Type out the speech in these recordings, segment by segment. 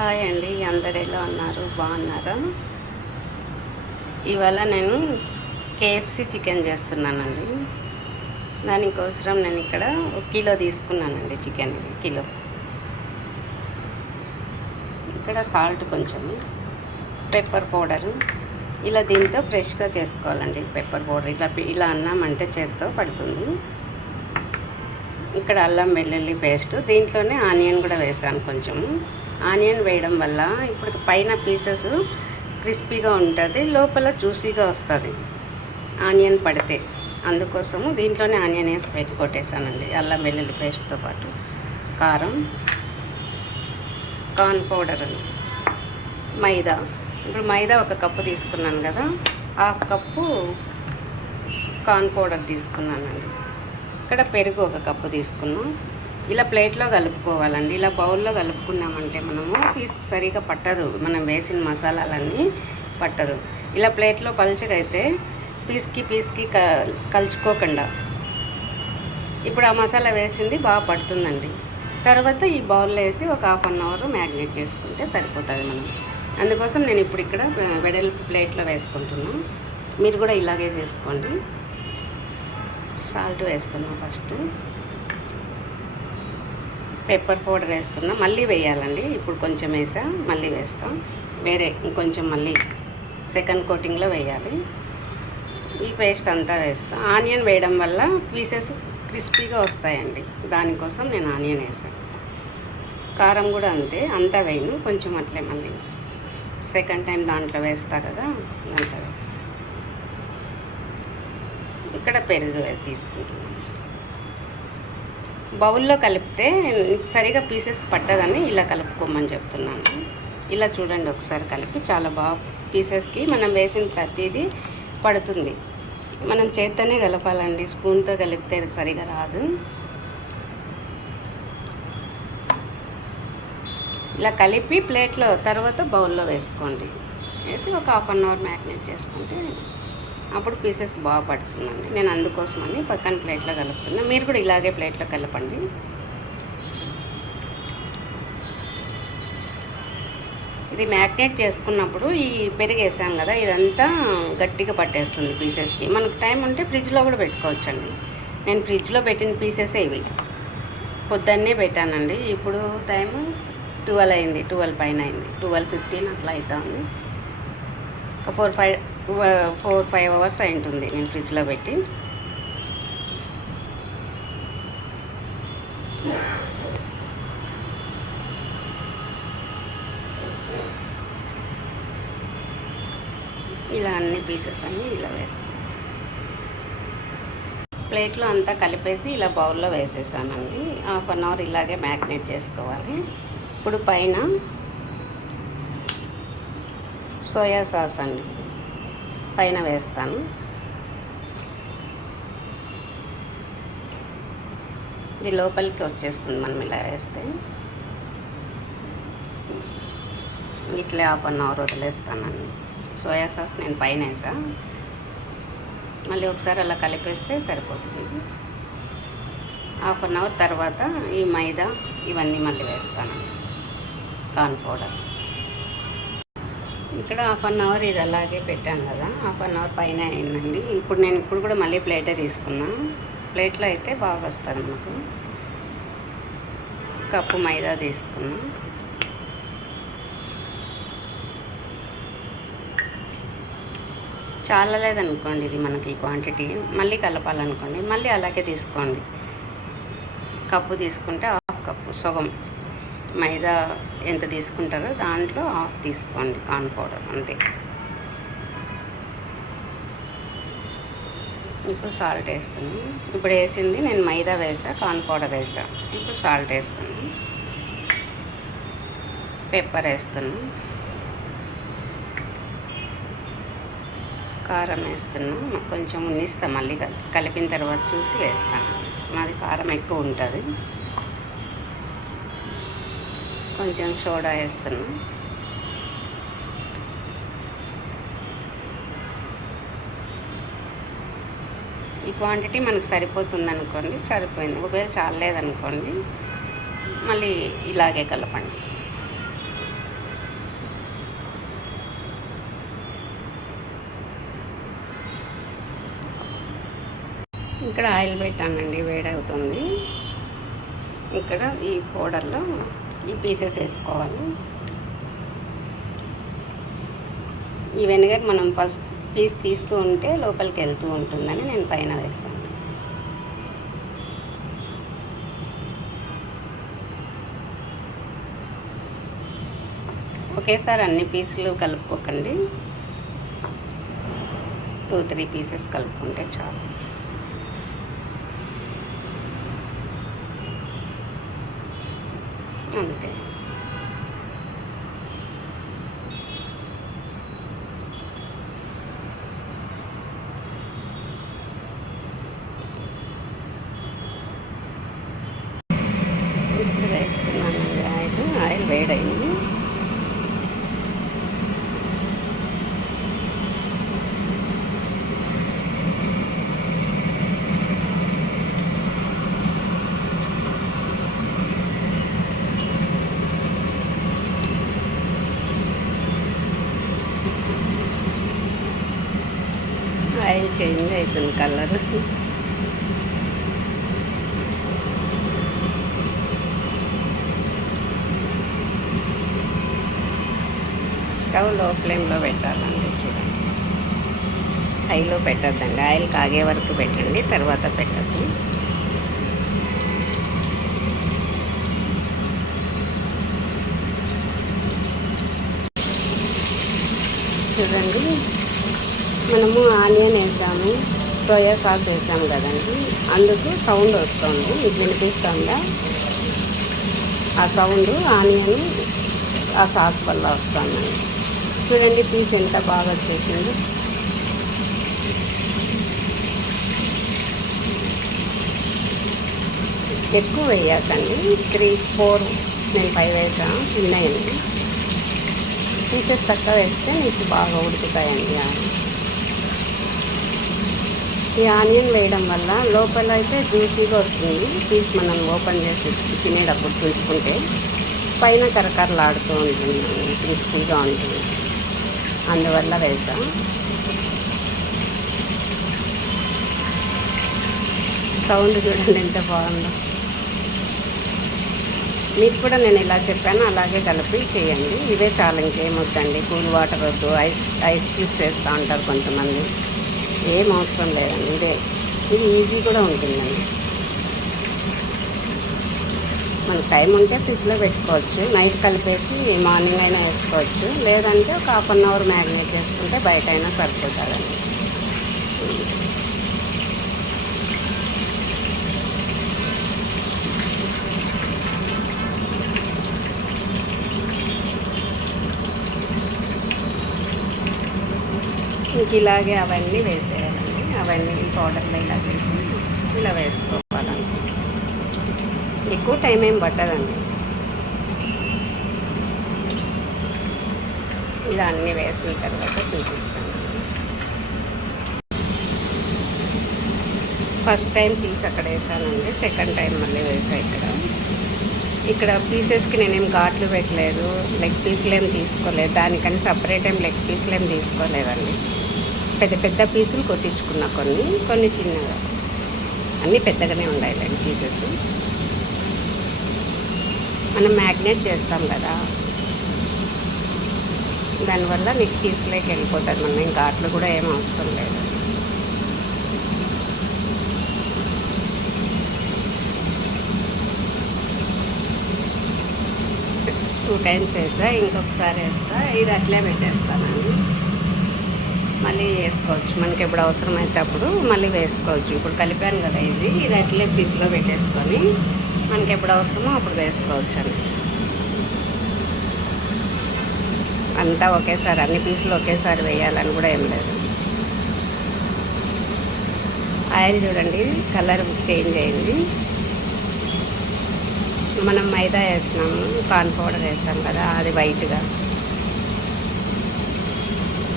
Hi అండి, అందరు ఎలా ఉన్నారు? బాగున్నారా? ఇవాళ నేను కేఎఫ్సి చికెన్ చేస్తున్నానండి. దానికోసం నేను ఇక్కడ 1 కిలో తీసుకున్నానండి. Chicken kilo. ఇక్కడ సాల్ట్ కొంచెం, పెప్పర్ పౌడరు. ఇలా దీంతో ఫ్రెష్గా చేసుకోవాలండి. పెప్పర్ పౌడర్ ఇలా అన్నామంటే చేత్తో పడుతుంది. ఇక్కడ అల్లం వెల్లుల్లి పేస్ట్, దీంట్లోనే ఆనియన్ కూడా వేసాను కొంచెం. ఆనియన్ వేయడం వల్ల ఇప్పుడు పైన పీసెస్ క్రిస్పీగా ఉంటుంది, లోపల జ్యూసీగా వస్తుంది ఆనియన్ పడితే. అందుకోసము దీంట్లోనే ఆనియన్ వేసి కొట్టేసానండి, అల్లం వెల్లుల్లి పేస్ట్తో పాటు. కారం, కార్న్ పౌడర్, మైదా. ఇప్పుడు మైదా 1 కప్పు తీసుకున్నాను కదా, 1/2 కప్పు కార్న్ పౌడర్ తీసుకున్నానండి. ఇక్కడ పెరుగు 1 కప్పు తీసుకున్నాం. ఇలా ప్లేట్లో కలుపుకోవాలండి. ఇలా బౌల్లో కలుపుకున్నామంటే మనము పీస్కి సరిగా పట్టదు, మనం వేసిన మసాలాలన్నీ పట్టదు. ఇలా ప్లేట్లో పలుచగా అయితే పీస్కి కలుచుకోకుండా ఇప్పుడు ఆ మసాలా వేసింది బాగా పడుతుందండి. తర్వాత ఈ బౌల్లో వేసి ఒక 1/2 అవర్ మ్యాగ్నేట్ చేసుకుంటే సరిపోతుంది మనం. అందుకోసం నేను ఇప్పుడు ఇక్కడ వెడల్పు ప్లేట్లో వేసుకుంటున్నాను. మీరు కూడా ఇలాగే చేసుకోండి. సాల్ట్ వేస్తున్నాం, ఫస్ట్ పెప్పర్ పౌడర్ వేస్తున్నా, మళ్ళీ వేయాలండి. ఇప్పుడు కొంచెం వేసా, మళ్ళీ వేస్తాం. వేరే ఇంకొంచెం మళ్ళీ సెకండ్ కోటింగ్లో వేయాలి. ఈ పేస్ట్ అంతా వేస్తాం. ఆనియన్ వేయడం వల్ల పీసెస్ క్రిస్పీగా వస్తాయండి, దానికోసం నేను ఆనియన్ వేసాను. కారం కూడా అంతే, అంతా వేయను, కొంచెం అట్లే మళ్ళీ సెకండ్ టైం దాంట్లో వేస్తా కదా, దాంట్లో వేస్తా. ఇక్కడ పెరుగు తీసుకుంటున్నాను. బౌల్లో కలిపితే సరిగా పీసెస్ పట్టదని ఇలా కలుపుకోమని చెప్తున్నాను. ఇలా చూడండి, ఒకసారి కలిపి చాలా బాగా పీసెస్కి మనం వేసిన ప్రతిదీ పడుతుంది. మనం చేత్తోనే కలపాలండి, స్పూన్తో కలిపితే సరిగా రాదు. ఇలా కలిపి ప్లేట్లో తర్వాత బౌల్లో వేసుకోండి. వేసి ఒక 1/2 అవర్ మ్యాగ్నేట్ చేసుకుంటే అప్పుడు పీసెస్ బాగా పడుతుందండి. నేను అందుకోసమని పక్కన ప్లేట్లో కలుపుతున్నా. మీరు కూడా ఇలాగే ప్లేట్లో కలపండి. ఇది మ్యాగ్నేట్ చేసుకున్నప్పుడు ఈ పెరుగు వేసాం కదా, ఇదంతా గట్టిగా పట్టేస్తుంది పీసెస్కి. మనకు టైం ఉంటే ఫ్రిడ్జ్లో కూడా పెట్టుకోవచ్చండి. నేను ఫ్రిడ్జ్లో పెట్టిన పీసెసే ఇవి. పొద్దున్నే పెట్టానండి. ఇప్పుడు టైము 12 అయింది, 12 పైన అయింది, 12:15 అట్లా అవుతుంది. ఒక 4-5 అవర్స్ అయి ఉంటుంది నేను ఫ్రిడ్జ్లో పెట్టి. ఇలా అన్ని పీసెస్ అన్నీ ఇలా వేస్తాను. ప్లేట్లో అంతా కలిపేసి ఇలా బౌల్లో వేసేసానండి. 1/2 అవర్ ఇలాగే మ్యాగ్నేట్ చేసుకోవాలి. ఇప్పుడు పైన సోయా సాస్ అండి పైన వేస్తాను. ఇది లోపలికి వచ్చేస్తుంది మనం ఇలా వేస్తే. ఇట్లా 1/2 అవర్ వదిలేస్తానండి. సోయా సాస్ నేను పైన వేసా, మళ్ళీ ఒకసారి అలా కలిపేస్తే సరిపోతుంది. 1/2 అవర్ తర్వాత ఈ మైదా ఇవన్నీ మళ్ళీ వేస్తానండి, కార్న్ పౌడర్. ఇక్కడ 1/2 అవర్ ఇది అలాగే పెట్టాను కదా, 1/2 అవర్ పైన అయిందండి. ఇప్పుడు కూడా మళ్ళీ ప్లేటే తీసుకున్నా. ప్లేట్లో అయితే బాగా వస్తుంది మనకు. కప్పు మైదా తీసుకున్నా. చాలా లేదనుకోండి ఇది మనకి క్వాంటిటీ, మళ్ళీ కలపాలనుకోండి మళ్ళీ అలాగే తీసుకోండి. కప్పు తీసుకుంటే 1/2 కప్పు, సగం మైదా ఎంత తీసుకుంటారో దాంట్లో 1/2 తీసుకోండి కార్న్ పౌడర్, అంతే. ఇప్పుడు సాల్ట్ వేస్తున్నాను. ఇప్పుడు వేసింది నేను మైదా వేసా, కార్న్ పౌడర్ వేసా. ఇప్పుడు సాల్ట్ వేస్తున్నాను, పెప్పర్ వేస్తున్నాను, కారం వేస్తున్నాను. కొంచెం ఉన్నిస్తా, మళ్ళీ కలిపిన తర్వాత చూసి వేస్తాను. మాది కారం ఎక్కువ ఉంటుంది. కొంచెం సోడా వేస్తున్నాను. ఈ క్వాంటిటీ మనకు సరిపోతుంది అనుకోండి, సరిపోయింది. ఒకవేళ చాలేదనుకోండి మళ్ళీ ఇలాగే కలపండి. ఇక్కడ ఆయిల్ పెట్టానండి, వేడవుతుంది. ఇక్కడ ఈ పౌడర్లో ఈ పీసెస్ వేసుకోవాలి. ఈ వెనిగర్ మనం ఫస్ట్ పీస్ తీస్తూ ఉంటే లోపలికి వెళ్తూ ఉంటుందని నేను పైన వేస్తాను. ఒకేసారి అన్ని పీసులు కలుపుకోకండి, 2-3 పీసెస్ కలుపుకుంటే చాలు. అంతే. ఇప్పుడు వేస్తున్నానండి ఆయిల్ వేడైంది. ఆయిల్ చేంజ్ అవుతుంది కలర్. స్టవ్ లో ఫ్లేమ్లో పెట్టాలండి. చూడండి, హైలో పెట్టద్దండి, ఆయిల్ కాగే వరకు పెట్టండి, తర్వాత పెట్టద్దు. చూడండి, మనము ఆనియన్ వేసాము, సోయా సాస్ వేసాము కదండి, అందుకు సౌండ్ వస్తుంది. మీకు వినిపిస్తుందా? ఆ సౌండ్ ఆనియన్ ఆ సాస్ వల్ల వస్తుందండి. చూడండి పీస్ ఎంత బాగా వచ్చేసింది. ఎక్కువ వేయకండి, 3-4 నేను 5 వేసాను, తిన్నాయండి. పీసెస్ తక్కువ వేస్తే మీకు బాగా ఉడుకుతాయండి. ఈ ఆనియన్ వేయడం వల్ల లోపల అయితే జ్యూసీగా వస్తుంది. పీస్ మనం ఓపెన్ చేసి తినేటప్పుడు చూసుకుంటే పైన కరకరలాడుతూ ఉంటుంది, క్రిస్పీగా ఉంటుంది. అందువల్ల వేసాం. సౌండ్ చూడండి ఎంత బాగుందో. మీకు కూడా నేను ఇలా చెప్పాను, అలాగే కలిపి చేయండి. ఇదే చాలా, ఇంకేం వద్దండి. కూల్ వాటర్ వద్దు, ఐస్ క్యూబ్స్ వేస్తూ ఉంటారు కొంతమంది. ఏం అవసరం లేదండి, ఇది ఈజీ కూడా ఉంటుందండి. మనకు టైం ఉంటే ఫ్రిడ్జ్లో పెట్టుకోవచ్చు, నైట్ కలిపేసి మార్నింగ్ అయినా వేసుకోవచ్చు, లేదంటే ఒక 1/2 అవర్ మ్యారినేట్ చేసుకుంటే బయట అయినా సరిపోతుందండి. ఇంక ఇలాగే అవన్నీ వేసేయాలండి. అవన్నీ పౌడర్లో ఇలా చేసి ఇలా వేసుకోవాలండి. ఎక్కువ టైం ఏం పట్టదండి. ఇలా అన్నీ వేసిన తర్వాత చూపిస్తాను. ఫస్ట్ టైం పీస్ అక్కడ వేసానండి, సెకండ్ టైం మళ్ళీ వేసా ఇక్కడ పీసెస్కి నేనేం ఘాట్లు పెట్టలేదు, లెగ్ పీసులు ఏం తీసుకోలేదు, దానికని సపరేట్ ఏం లెగ్ పీసులు ఏం తీసుకోలేదండి. పెద్ద పెద్ద పీసులు కొట్టించుకున్నా, కొన్ని చిన్నగా, అన్నీ పెద్దగానే ఉండాలండి పీసెస్. మనం మ్యాగ్నేట్ చేస్తాం కదా, దానివల్ల మీకు పీసులోకి వెళ్ళిపోతుంది. మనం ఇంకా ఘాట్లు కూడా ఏం అవసరం లేదు. టూ టైమ్స్ వేస్తా, ఇంకొకసారి వేస్తా, ఇది అట్లే పెట్టేస్తానండి. మళ్ళీ వేసుకోవచ్చు, మనకి ఎప్పుడు అవసరమైతే అప్పుడు మళ్ళీ వేసుకోవచ్చు. ఇప్పుడు కలిపాను కదా, ఇది అట్లే ఫ్రిడ్జ్లో పెట్టేసుకొని మనకి ఎప్పుడు అవసరమో అప్పుడు వేసుకోవచ్చు అండి. అంతా ఒకేసారి అన్ని పీసులు ఒకేసారి వేయాలని కూడా ఏం లేదు. ఆయిల్ చూడండి కలర్ చేంజ్ అయింది. మనం మైదా వేస్తున్నాము, కార్న్ పౌడర్ వేస్తాం కదా, అది వైట్గా,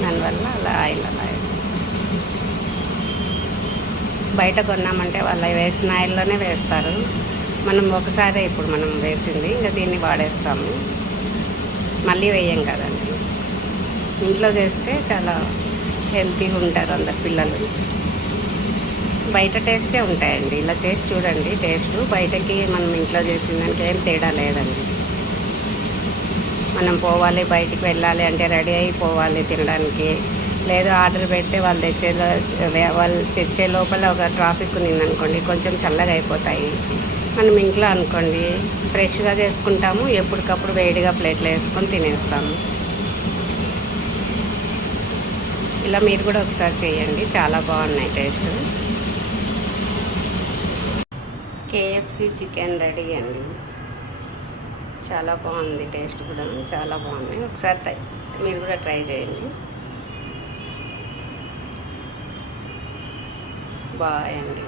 దానివల్ల అలా ఆయిల్ అలా బయట కొన్నామంటే వాళ్ళు వేసిన ఆయిల్లోనే వేస్తారు. మనం ఒకసారి ఇప్పుడు మనం వేసింది ఇంకా దీన్ని వాడేస్తాము, మళ్ళీ వేయం కదండి. ఇంట్లో చేస్తే చాలా హెల్తీగా ఉంటారు అందరు పిల్లలు. బయట టేస్టే ఉంటాయండి. ఇలా చేసి చూడండి. టేస్ట్ బయటకి మనం ఇంట్లో చేసిన దానికి ఏం తేడా లేదండి. మనం పోవాలి, బయటికి వెళ్ళాలి అంటే రెడీ అయిపోవాలి తినడానికి. లేదు ఆర్డర్ పెడితే వాళ్ళు తెచ్చే లోపల ఒక ట్రాఫిక్ ఉన్నిందనుకోండి, కొంచెం చల్లగా అయిపోతాయి. మనం ఇంట్లో అనుకోండి ఫ్రెష్గా చేసుకుంటాము, ఎప్పటికప్పుడు వేడిగా ప్లేట్లో వేసుకొని తినేస్తాము. ఇలా మీరు కూడా ఒకసారి చేయండి, చాలా బాగున్నాయి టేస్ట్. కేఎఫ్సి చికెన్ రెడీ అండి. చాలా బాగుంది, టేస్ట్ కూడా చాలా బాగుంది. ఒకసారి మీరు కూడా ట్రై చేయండి. బాయ్ అండి.